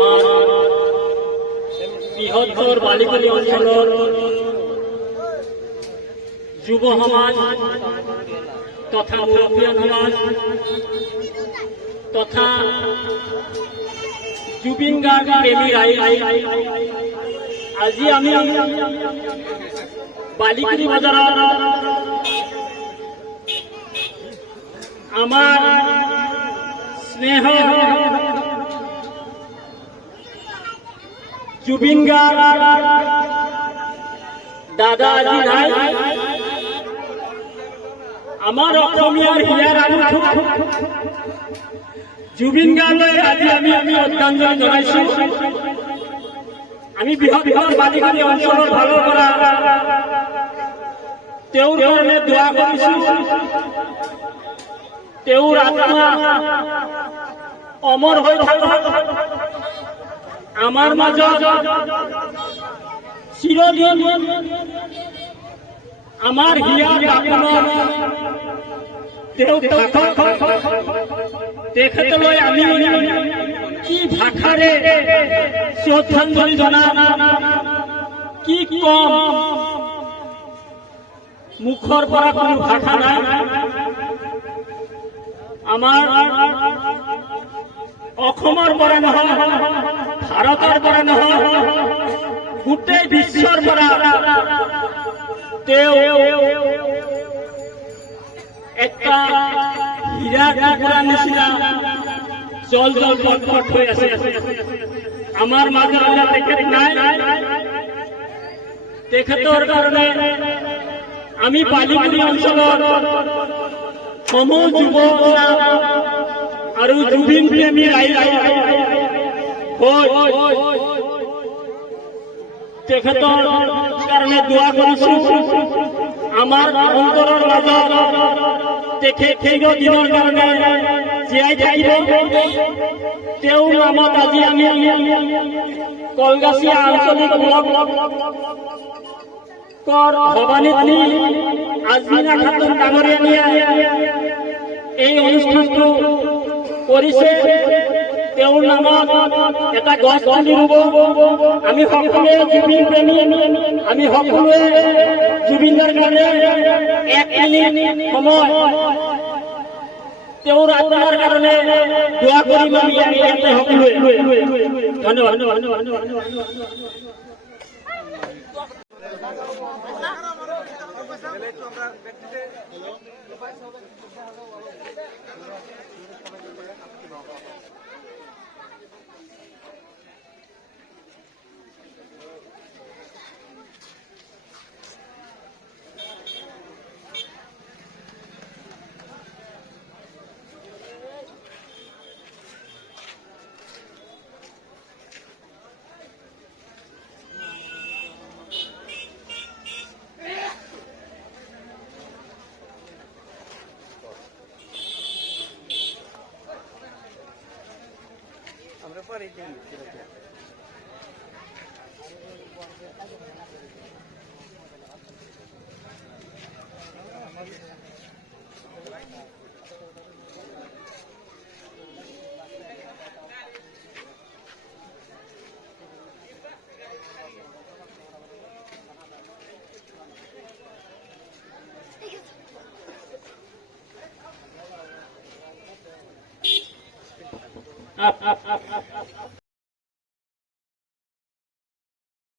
আমাৰ বৃহত্তৰ বালিকলি অঞ্চলৰ যুৱ সমাজ তথা মুৰব্বীয় সমাজ তথা জুবিন গাৰ্গ প্ৰেমী ৰাইজ আজি আমি বালিকুৰি বজাৰত আমাৰ স্নেহ দাদা আমাৰ অসমীয়াৰ হিয়াৰ জুবিন গাৰ্গলৈ আজি আমি আমি শ্ৰদ্ধাঞ্জলি জনাইছো। আমি বৃহৎ বৃহৎ বালিকালি অঞ্চলৰ ফালৰ পৰা তেওঁৰ কাৰণে দোৱা কৰিছো। তেওঁৰ আত্মা অমৰ হৈ থাকক। আমাৰ মাজত চিৰদিন আমাৰ হিয়াৰ দাপোনত তেওঁ থাকক তেখেতলৈ আমি। কি ভাষাৰে শ্ৰদ্ধাঞ্জলি জনাম কি কম মুখৰ পৰা কোনো ভাষা নাই। আমাৰ অসমৰ পৰা নহয় ভাৰতৰ পৰা নহয় গোটেই বিশ্বৰ পৰা তেওঁ একটা হীৰা নিচিনা জল জল পটপট হৈ আছে আমাৰ মাজত তেখেত নাই। তেখেতৰ কাৰণে আমি বালিপালি অঞ্চলৰ সমূহ যুৱ আৰু জুবিন প্ৰেমী ৰাইজ তেখেতৰ কাৰণে দোৱা কৰিছো আমাৰ অন্তৰৰ মাজত তেখেত চিৰদিনৰ কাৰণে জীয়াই থাকিব। তেওঁৰ নামত আজি আমি কলগাছিয়া আঞ্চলিক ব্লক। ভৱানীতলী আজমিনা খাতুন ডাঙৰীয়ানীয়ে এই অনুষ্ঠানটো কৰিছে। তেওঁৰ নামত এটা গছ পুলি ৰুব। আমি সকলোৱে জুবিন প্ৰেমী। আমি সকলোৱে জুবিনৰ কাৰণে এক মিনিট সময় তেওঁৰ আত্মাৰ কাৰণে দোৱা কৰিম আমি আমি ইয়াতে সকলোৱে। ধন্যবাদ। আমরা পরে দিন আপ আপ